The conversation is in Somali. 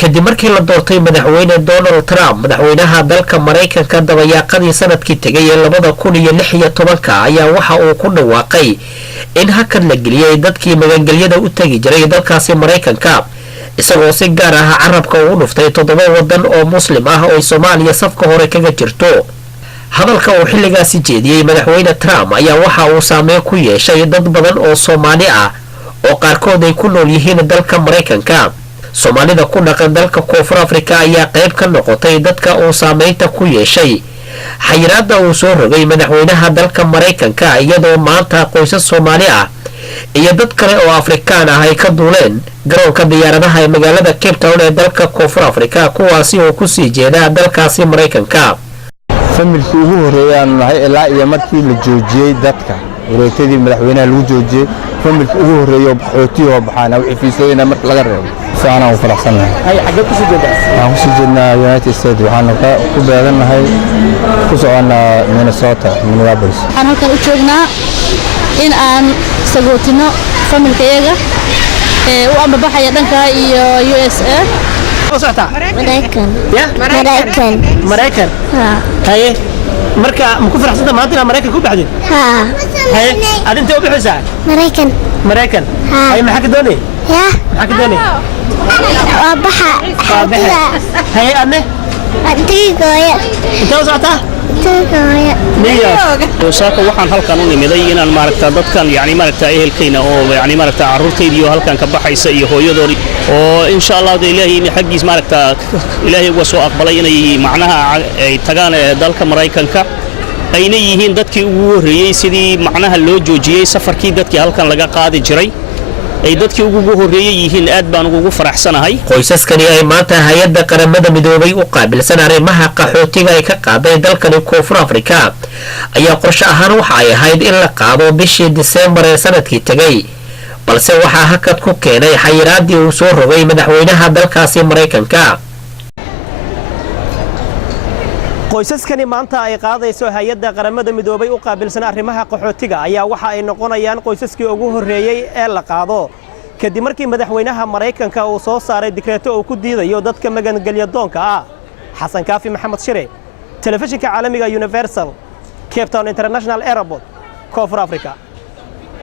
kadib markii la doortay madaxweyne Donald Trump madaxweynaha dalka Mareykanka dabayaaqadii sanadkii tagay ee 2016 ayaa waxa uu ku dhawaaqay in hakad la geliyay dadkii magangelyada u tagi jiray dalkaasi Mareykanka isagoo si gaar ah carabka ugu dhuftay 7 wadan oo muslim ah oo Soomaaliya safka hore kaga jirto. hadalka uu xilligaasi jeediyay madaxweyne Trump ayaa waxa uu saameyn ku yeeshay dad badan oo Soomaali ah oo qaarkood ay ku nool yihiin dalka Mareykanka. Soomaalida ku dhaqan dalka Koonfur Afrika ayaa qayb ka noqotay dadka uu saameynta ku yeeshay xayiraadda uu soo rogay madaxweynaha dalka Mareykanka iyadoo maanta qoysas Soomaali ah iyo dad kale oo Afrikaan ah ay ka duuleen garoonka diyaaradaha ee magaalada Cape Town ee dalka Koonfur Afrika kuwaasi oo ku sii jeeda dalkaasi Mareykanka. familkii ugu horeeyaan nahay ilaa iyo markii la joojiyay dadka wareegtadii madaxweynaha lagu joojiyay familkii ugu horeeyo qaxooti oo baxana wixii fiisooyina marka laga reebo saana u faraxsanahay ay xagga ku soo jeedaa waxaan ku soo jeednaa United States waxaan ku beeganahay ku soconaa Minnesota Minneapolis waxaan halkan u joognaa in aan sagootino familkayaga u ambabaxaya dhanka iyo USA Mareykan haye marka ma ku faraxsanta maanta inaad Mareykan ku baxdid haye aad intee u bixaysaa Mareykan haye maxaa ka doonay maxaa ka doonay waa baxa haye adne adigooya intee u socotaa وساكو waxaan halkan u nimiday inaan maaragta dadkan yaani maaragta ehelkayna oo yaani maaragta carruurtaydiyo halkan ka baxaysa iyo hooyadood oo insha Allah Ilaahay xaqiis maaragta Ilaahay waa soo aqbalay inay macnaha ay tagaan dalka Mareykanka ayna yihiin dadkii ugu horeeyay sidii macnaha loo joojiyay safarkii dadkii halkan laga qaadi jiray ay dadkii ugu horeeyay yihiin aad baan ugu faraxsanahay. qoysaskani ay maanta hay'adda qaramada midoobay u qaabilsan arrimaha qaxootiga ay ka qaaday dalkan Koonfur Afrika ayaa qorshe ahaan waxa ay ahayd in la qaado bishii December ee sanadkii tagay balse waxa hakad ku keenay xayiraadii uu soo rogay madaxweynaha dalkaasi Mareykanka. qoysaskani maanta ay qaadayso hay'adda qaramada midoobay u qaabilsan arrimaha qaxootiga ayaa waxa ay noqonayaan qoysaskii ugu horeeyay ee la qaado kadib markii madaxweynaha Mareykanka uu soo saaray dekreeto uu ku diidayo dadka magangelya doonka ah. xasan kaafi maxamed shire telefishinka caalamiga Universal Cape Town International Airport Koonfur Afrika.